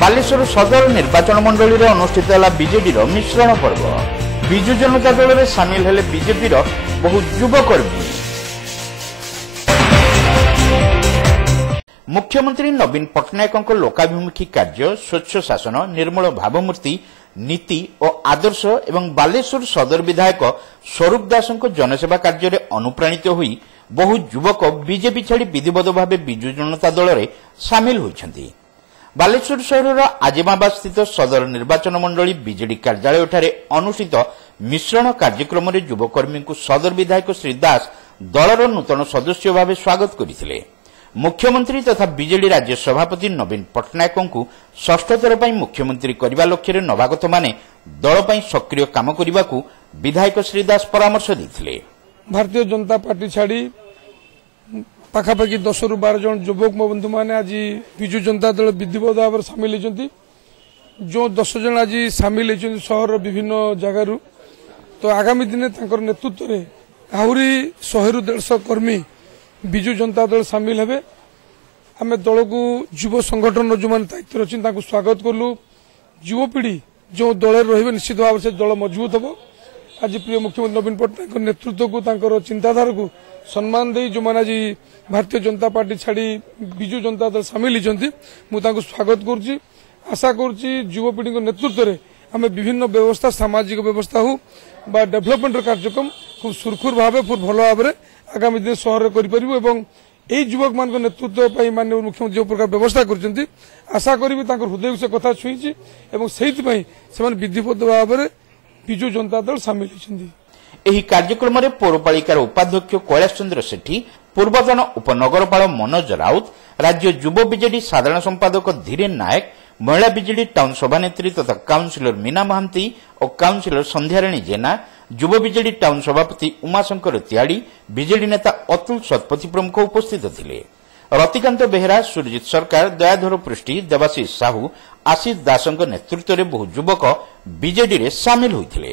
बालेश्वर सदर निर्वाचन मंडली रे अनुष्ठित है बीजेडी मिश्रण पर्व। विजु जनता दल में सामिल हेले बीजेपी बहु युवकर्मी। मुख्यमंत्री नवीन पट्टनायक लोकाभिमुखी कार्य, स्वच्छ शासन, निर्मल भावमूर्ति, नीति और आदर्श एवं बालेश्वर सदर विधायक स्वरूप दास जनसेवा कार्य रे अनुप्राणित होई बहु युवक बीजेपी छाड़ी विधिवत भाव विजु जनता दल में सामिल होइछन्ति। बालेश्वर सहर आजिमाबाद स्थित सदर निर्वाचन मंडली बीजेडी कार्यालय अनुष्ठित मिश्रण कार्यक्रम में युवकर्मी को सदर विधायक श्री दास दलर नूतन सदस्य भाव स्वागत करते। मुख्यमंत्री तथा बीजेडी राज्य सभापति नवीन पट्टनायक को षष्ठ थर पर मुख्यमंत्री करने लक्ष्य नवागत माने दल पर सक्रिय काम करने को विधायक श्री दास परामर्श देते। भारतीय जनता पार्टी छाड़ी पाखापाखि 10 ରୁ 12 जन युवक मो बंधु मैंने आज विजु जनता दल विधिवत भाव सामिल होती। जो 10 जन आज सामिल होती सहर विभिन्न जगार, तो आगामी दिन नेतृत्व में आहरी 100 ରୁ 150 कर्मी विजु जनता दल सामिल हेबे। आम दल को युव संगठन जो मैंने दायित्व अच्छी स्वागत कलु। युवपीढ़ी जो दल रे निश्चित भाव से दल मजबूत हम। आज प्रिय मुख्यमंत्री नवीन पट्टनायक नेतृत्व को चिंताधारा को सम्मान दे जो मैंने आज भारतीय जनता पार्टी छाड़ी विजु जनता दल सामिल होती मुझे स्वागत करुच्ची। आशा करुच्ची युवपीढ़ी नेतृत्व में आम विभिन्न व्यवस्था, सामाजिक व्यवस्था हो बा डेभलपमेंट कार्यक्रम खूब सुरखुर भाव खूब भल भाव में आगामी दिन सहर में युवक मान नेतृत्व माननीय मुख्यमंत्री जो प्रकार व्यवस्था कर आशा करी हृदय से कथा छुई से विधिवत भाव में विजु जनता दल सामिल होती। ଏହି କାର୍ଯ୍ୟକ୍ରମରେ ପୌରପାଳିକାର ଉପାଧ୍ୟକ୍ଷ କୈଳାସ ଚନ୍ଦ୍ର ସେଠୀ, ପୂର୍ବତନ ଉପନଗରପାଳ ମନୋଜ ରାଉତ, ରାଜ୍ୟ ଯୁବ ବିଜେଡି ସାଧାରଣ ସମ୍ପାଦକ ଧୀରେନ ନାୟକ, ମହିଳା ବିଜେଡି ଟାଉନ ସଭାନେତ୍ରୀ ତଥା କାଉନସିଲର ମୀନା ମହାନ୍ତି ଓ କାଉନସିଲର ସନ୍ଧ୍ୟାରାଣୀ ଜେନା, ଯୁବ ବିଜେଡି ଟାଉନ ସଭାପତି ଉମାଶଙ୍କର ତିଆଡ଼ି, ବିଜେଡି ନେତା ଅତୁଲ ଶତପଥୀ ପ୍ରମୁଖ ଉପସ୍ଥିତ ଥିଲେ। ରତିକାନ୍ତ ବେହେରା, ସୁରଜିତ ସରକାର, ଦୟାଧର ପୃଷ୍ଟି, ଦେବାଶିଷ ସାହୁ, ଆଶିଷ ଦାସଙ୍କ ନେତୃତ୍ୱରେ ବହୁ ଯୁବକ ବିଜେଡିରେ ସାମିଲ ହୋଇଥିଲେ।